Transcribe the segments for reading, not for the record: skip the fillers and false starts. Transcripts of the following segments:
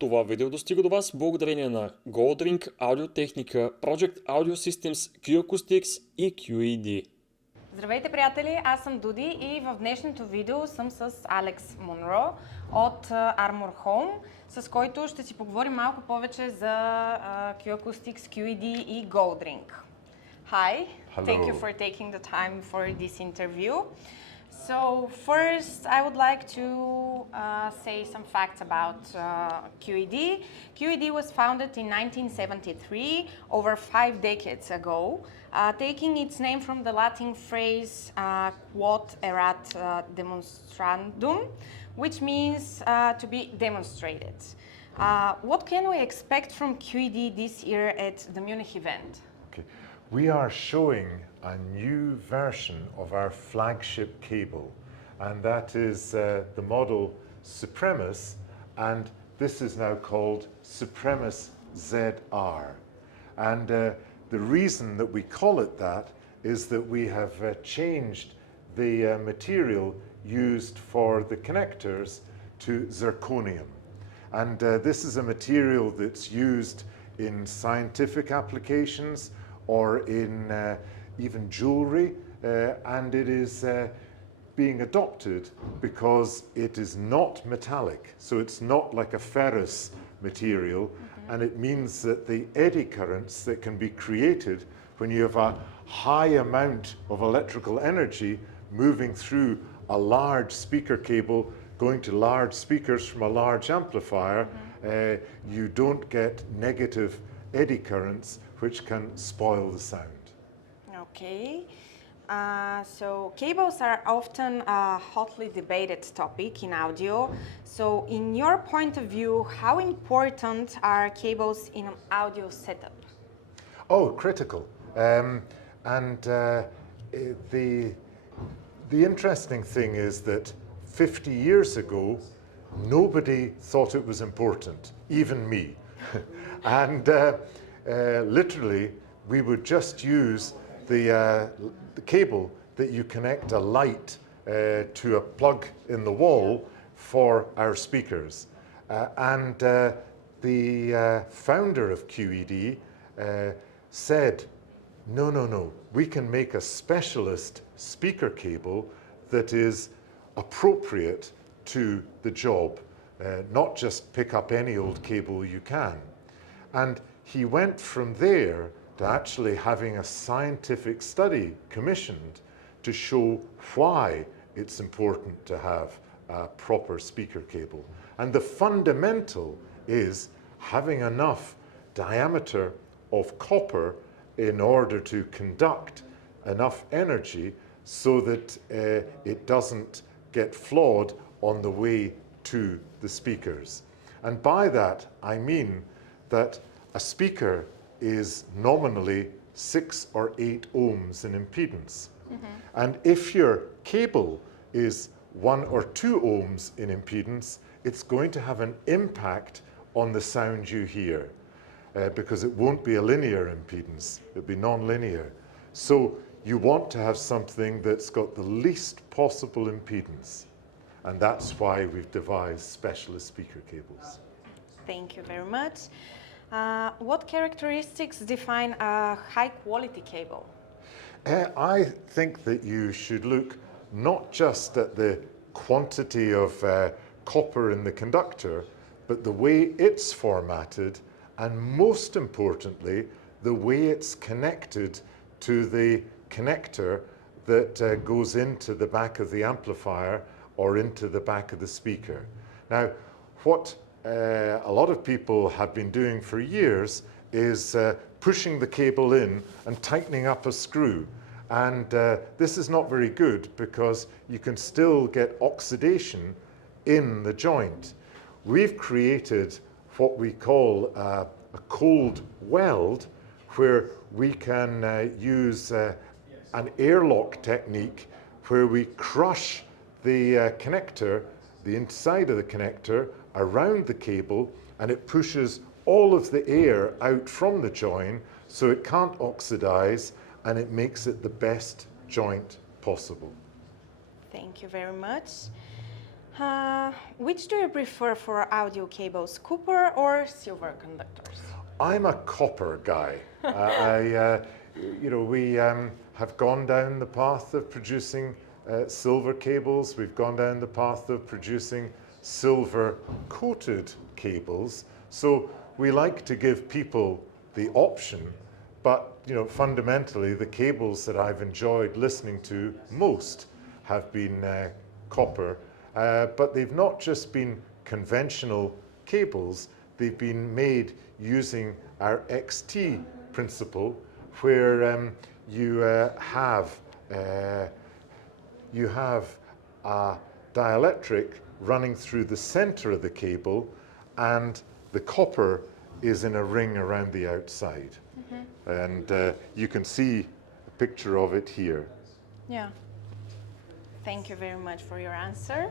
Това видео достига до вас благодарение на Goldring, Аудиотехника, Project Audio Systems, ACOUSTICS и QED. Здравейте, приятели! Аз съм Дуди и в днешното видео съм с Алекс Монро от Armor Home, с който ще си поговорим малко повече за ACOUSTICS, QED и Goldring. Hi, Hello. Thank you for taking the time for this interview. So first, I would like to say some facts about QED. QED was founded in 1973, over 5 decades ago, taking its name from the Latin phrase quod erat demonstrandum, which means to be demonstrated. What can we expect from QED this year at the Munich event? Okay. We are showing a new version of our flagship cable, and that is the model Supremus, and this is now called Supremus ZR. And the reason that we call it that is that we have changed the material used for the connectors to zirconium. And this is a material that's used in scientific applications or in even jewelry, and it is being adopted because it is not metallic, so it's not like a ferrous material, and it means that the eddy currents that can be created when you have a high amount of electrical energy moving through a large speaker cable going to large speakers from a large amplifier, you don't get negative eddy currents which can spoil the sound. Okay. So cables are often a hotly debated topic in audio. So in your point of view, how important are cables in an audio setup? Oh, critical. The interesting thing is that 50 years ago, nobody thought it was important, even me. And literally, we would just use the cable that you connect a light to a plug in the wall for our speakers. The founder of QED said, no, we can make a specialist speaker cable that is appropriate to the job, not just pick up any old cable you can. And he went from there to actually having a scientific study commissioned to show why it's important to have a proper speaker cable. And the fundamental is having enough diameter of copper in order to conduct enough energy so that it doesn't get flawed on the way to the speakers. And by that, I mean that a speaker is nominally 6 or 8 ohms in impedance. And if your cable is 1 or 2 ohms in impedance, it's going to have an impact on the sound you hear because it won't be a linear impedance, it'll be non-linear. So you want to have something that's got the least possible impedance. And that's why we've devised specialist speaker cables. Thank you very much. What characteristics define a high-quality cable? I think that you should look not just at the quantity of copper in the conductor, but the way it's formatted, and most importantly, the way it's connected to the connector that goes into the back of the amplifier or into the back of the speaker. Now, what a lot of people have been doing for years is pushing the cable in and tightening up a screw. And this is not very good because you can still get oxidation in the joint. We've created what we call a cold weld, where we can use an airlock technique where we crush the connector, the inside of the connector, around the cable, and it pushes all of the air out from the joint so it can't oxidize, and it makes it the best joint possible. Thank you very much. Which do you prefer for audio cables, copper or silver conductors? I'm a copper guy. We have gone down the path of producing silver cables. We've gone down the path of producing silver-coated cables. So we like to give people the option, but fundamentally, the cables that I've enjoyed listening to most have been copper. But they've not just been conventional cables, they've been made using our XT principle, where you have a dielectric running through the center of the cable, and the copper is in a ring around the outside. And you can see a picture of it here. Yeah. Thank you very much for your answer.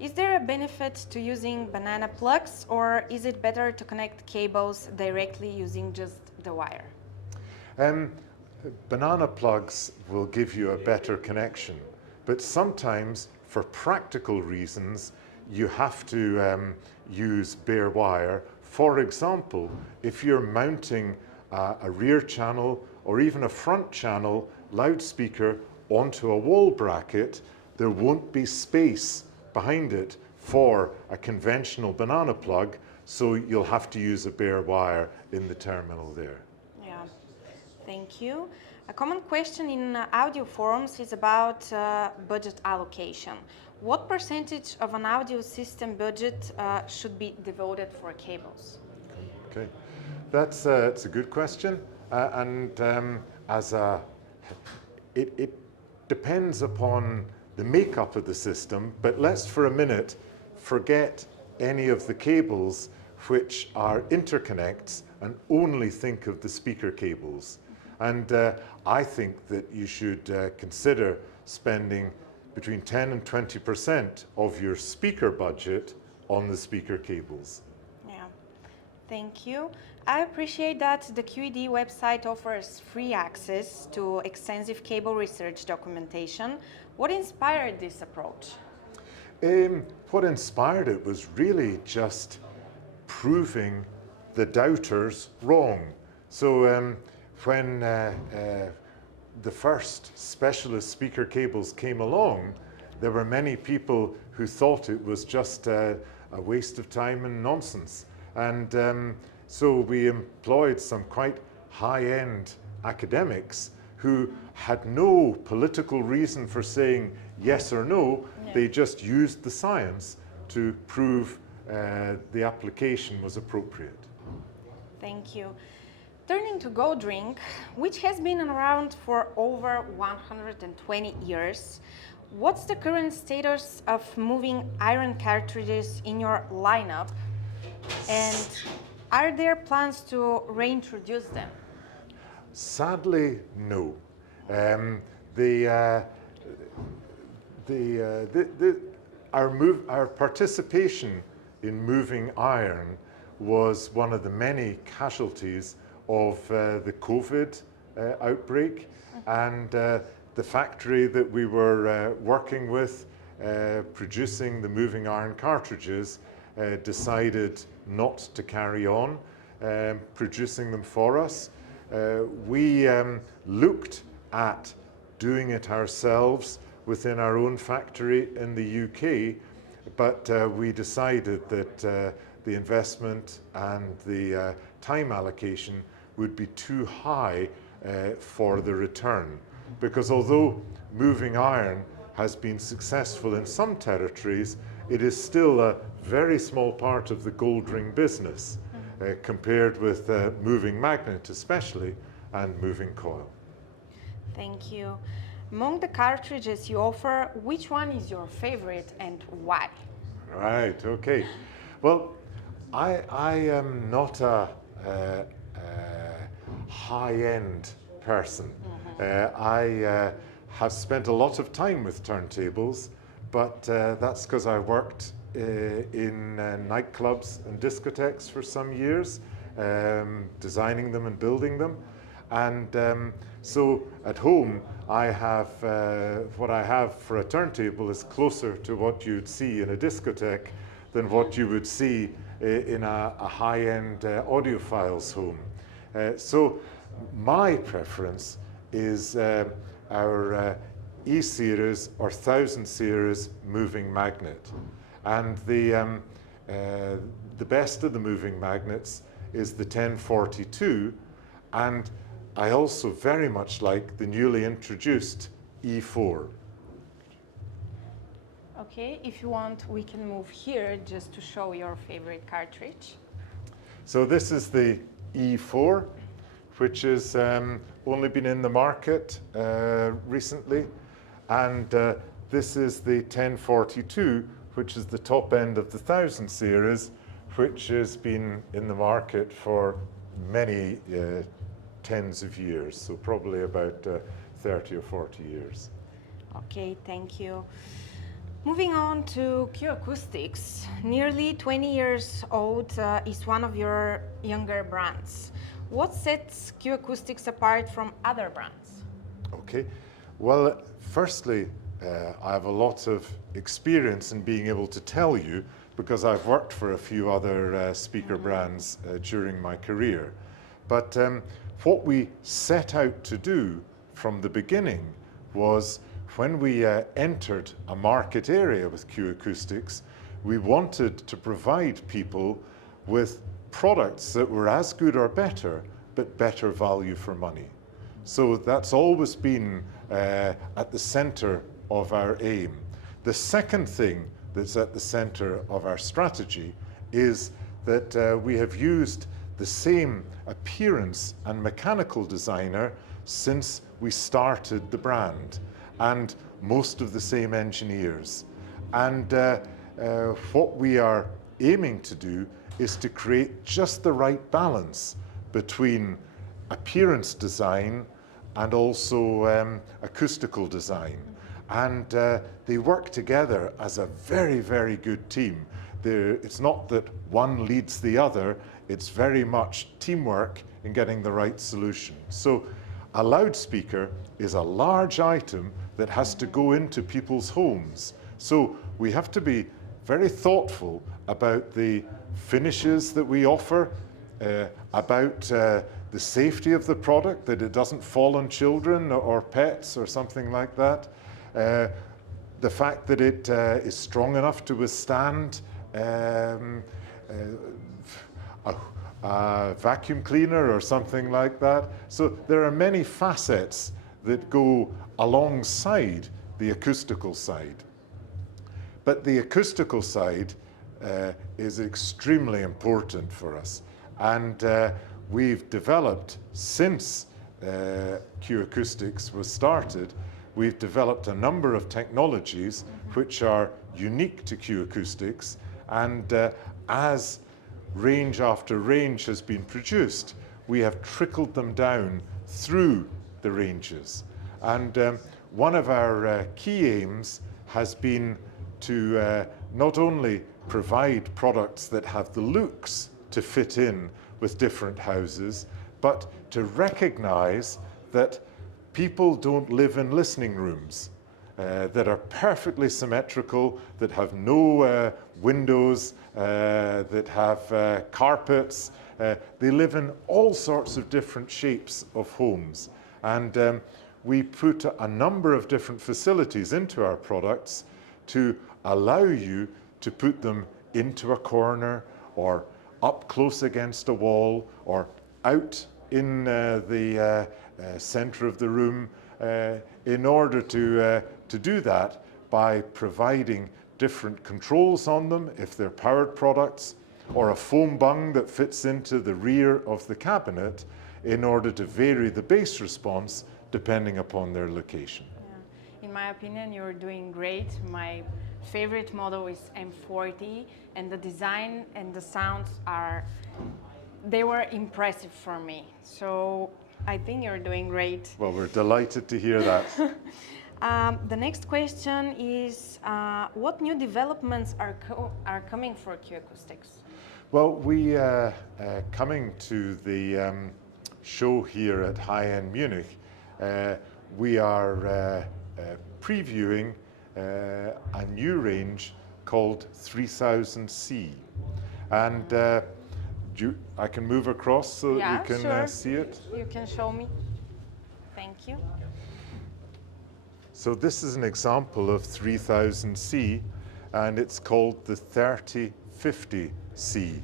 Is there a benefit to using banana plugs, or is it better to connect cables directly using just the wire? Banana plugs will give you a better connection, but sometimes for practical reasons you have to use bare wire. For example, if you're mounting a rear channel or even a front channel loudspeaker onto a wall bracket, there won't be space behind it for a conventional banana plug, so you'll have to use a bare wire in the terminal there. Yeah, thank you. A common question in audio forums is about budget allocation. What percentage of an audio system budget should be devoted for cables? Okay, that's it's a good question, it depends upon the makeup of the system, but let's for a minute forget any of the cables which are interconnects and only think of the speaker cables. And I think that you should consider spending between 10 and 20% of your speaker budget on the speaker cables. Yeah, thank you. I appreciate that the QED website offers free access to extensive cable research documentation. What inspired this approach? What inspired it was really just proving the doubters wrong. So when the first specialist speaker cables came along, there were many people who thought it was just a waste of time and nonsense. And so we employed some quite high-end academics who had no political reason for saying yes or no. Yeah. They just used the science to prove the application was appropriate. Thank you. Turning to GoDrink, which has been around for over 120 years, what's the current status of moving iron cartridges in your lineup? And are there plans to reintroduce them? Sadly, no. Our participation in moving iron was one of the many casualties of the COVID outbreak, and the factory that we were working with producing the moving iron cartridges decided not to carry on producing them for us. We looked at doing it ourselves within our own factory in the UK, but we decided that the investment and the time allocation would be too high for the return. Because although moving iron has been successful in some territories, it is still a very small part of the gold ring business compared with moving magnet especially and moving coil. Thank you. Among the cartridges you offer, which one is your favorite and why? Right, okay. Well, I am not a high-end person. I have spent a lot of time with turntables, but that's because I worked in nightclubs and discotheques for some years, designing them and building them. And so at home, I have what I have for a turntable is closer to what you'd see in a discotheque than what you would see in a high-end audiophile's home. So my preference is our E-series or 1000 series moving magnet. And the best of the moving magnets is the 1042, and I also very much like the newly introduced E4. Okay, if you want, we can move here just to show your favorite cartridge. So this is the E4, which has only been in the market recently, and this is the 1042, which is the top end of the 1000 series, which has been in the market for many tens of years, so probably about 30 or 40 years. Okay, thank you. Moving on to ACOUSTICS, nearly 20 years old, is one of your younger brands. What sets ACOUSTICS apart from other brands? Okay, well, firstly, I have a lot of experience in being able to tell you, because I've worked for a few other speaker brands during my career. But what we set out to do from the beginning was, when we entered a market area with ACOUSTICS, we wanted to provide people with products that were as good or better, but better value for money. So that's always been at the center of our aim. The second thing that's at the center of our strategy is that we have used the same appearance and mechanical designer since we started the brand, and most of the same engineers. And what we are aiming to do is to create just the right balance between appearance design and also acoustical design. And they work together as a very, very good team. It's not that one leads the other, it's very much teamwork in getting the right solution. So a loudspeaker is a large item that has to go into people's homes. So we have to be very thoughtful about the finishes that we offer, about the safety of the product, that it doesn't fall on children or pets or something like that. The fact that it is strong enough to withstand a vacuum cleaner or something like that. So there are many facets that go alongside the acoustical side. But the acoustical side is extremely important for us. And we've developed, since ACOUSTICS was started, we've developed a number of technologies which are unique to ACOUSTICS, and as range after range has been produced, we have trickled them down through the ranges. And one of our key aims has been to not only provide products that have the looks to fit in with different houses, but to recognize that people don't live in listening rooms that are perfectly symmetrical, that have no windows, that have carpets. They live in all sorts of different shapes of homes. And we put a number of different facilities into our products to allow you to put them into a corner, or up close against a wall, or out in the center of the room, in order to do that by providing different controls on them if they're powered products, or a foam bung that fits into the rear of the cabinet in order to vary the bass response depending upon their location. Yeah. In my opinion, you're doing great. My favorite model is M40, and the design and the sounds they were impressive for me. So I think you're doing great. Well, we're delighted to hear that. The next question is, what new developments are coming for ACOUSTICS? Well, we coming to the show here at high-end Munich, we are previewing a new range called 3000C. And I can move across so that Yeah, you can sure. see it. You can show me. Thank you. So this is an example of 3000C, and it's called the 3050C.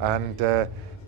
And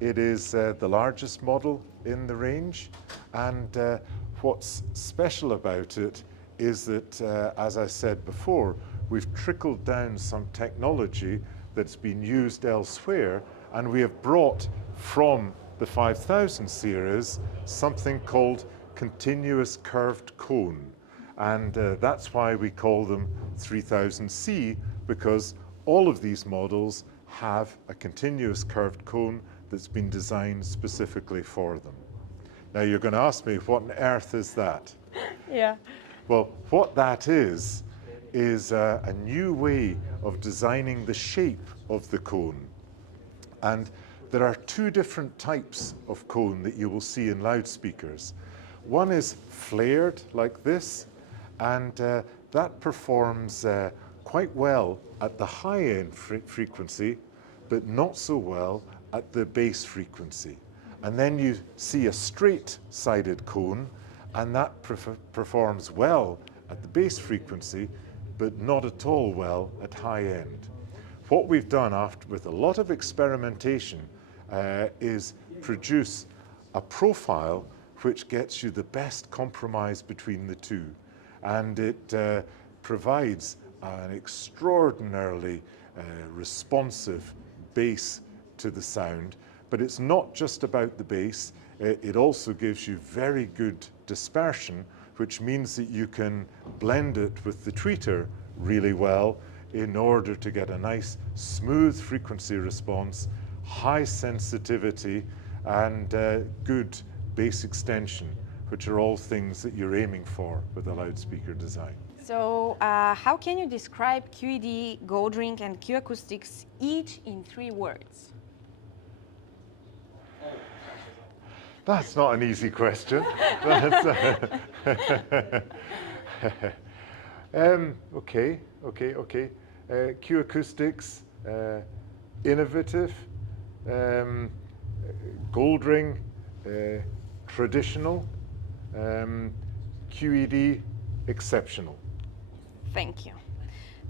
it is the largest model in the range. And what's special about it is that, as I said before, we've trickled down some technology that's been used elsewhere, and we have brought from the 5000 series something called continuous curved cone. And that's why we call them 3000C, because all of these models have a continuous curved cone that's been designed specifically for them. Now you're going to ask me, what on earth is that? Yeah. Well, what that is a new way of designing the shape of the cone. And there are two different types of cone that you will see in loudspeakers. One is flared like this, and that performs quite well at the high-end frequency, but not so well at the bass frequency. And then you see a straight-sided cone, and that performs well at the bass frequency, but not at all well at high end. What we've done with a lot of experimentation is produce a profile which gets you the best compromise between the two. And it provides an extraordinarily responsive bass to the sound. But it's not just about the bass, it also gives you very good dispersion, which means that you can blend it with the tweeter really well in order to get a nice smooth frequency response, high sensitivity, and good bass extension, which are all things that you're aiming for with a loudspeaker design. So how can you describe QED, Goldring, and Q-Acoustics each in 3 words? That's not an easy question. Okay. Q-Acoustics, innovative, Goldring, traditional, QED, exceptional. Thank you.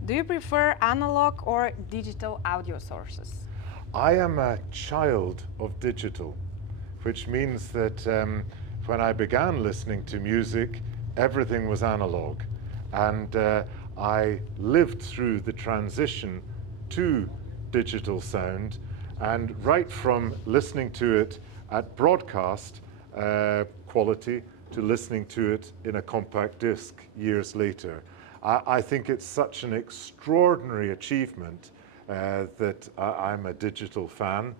Do you prefer analog or digital audio sources? I am a child of digital, which means that when I began listening to music, everything was analog. And I lived through the transition to digital sound, and right from listening to it at broadcast quality to listening to it in a compact disc years later. I think it's such an extraordinary achievement that I'm a digital fan.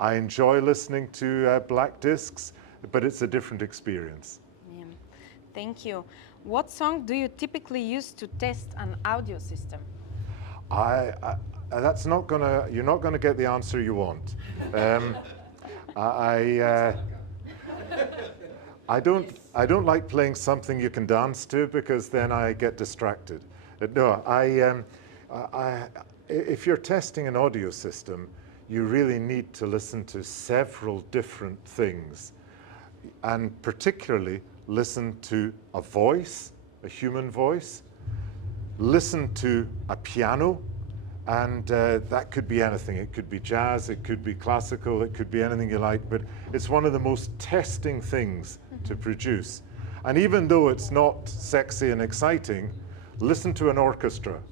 I enjoy listening to black discs, but it's a different experience. Yeah. Thank you. What song do you typically use to test an audio system? That's not gonna. You're not gonna get the answer you want. I don't like playing something you can dance to, because then I get distracted. No, if you're testing an audio system, you really need to listen to several different things, and particularly listen to a voice, a human voice, listen to a piano, and that could be anything. It could be jazz, it could be classical, it could be anything you like, but it's one of the most testing things to produce. And even though it's not sexy and exciting, listen to an orchestra,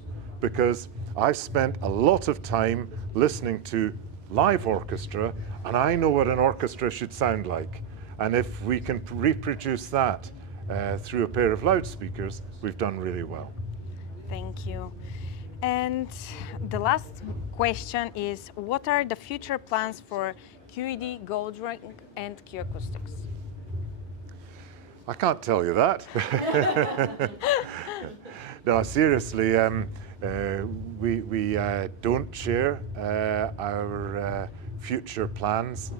because I've spent a lot of time listening to live orchestra, and I know what an orchestra should sound like. And if we can reproduce that through a pair of loudspeakers, we've done really well. Thank you. And the last question is, what are the future plans for QED, Goldring, and Q-Acoustics? I can't tell you that. No, seriously, we don't share our future plans.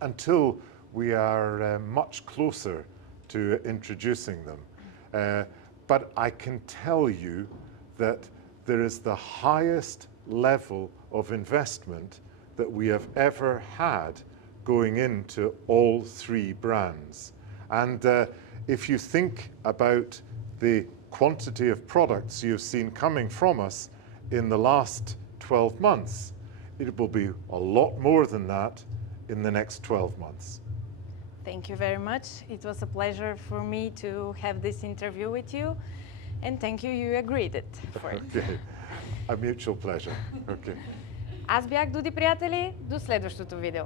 until we are much closer to introducing them. But I can tell you that there is the highest level of investment that we have ever had going into all three brands. And if you think about the quantity of products you've seen coming from us in the last 12 months, it will be a lot more than that in the next 12 months. Thank you very much. It was a pleasure for me to have this interview with you. And thank you, you agreed it for it. Okay. A mutual pleasure. Okay. Аз бях Дуди, приятели. До следващото видео.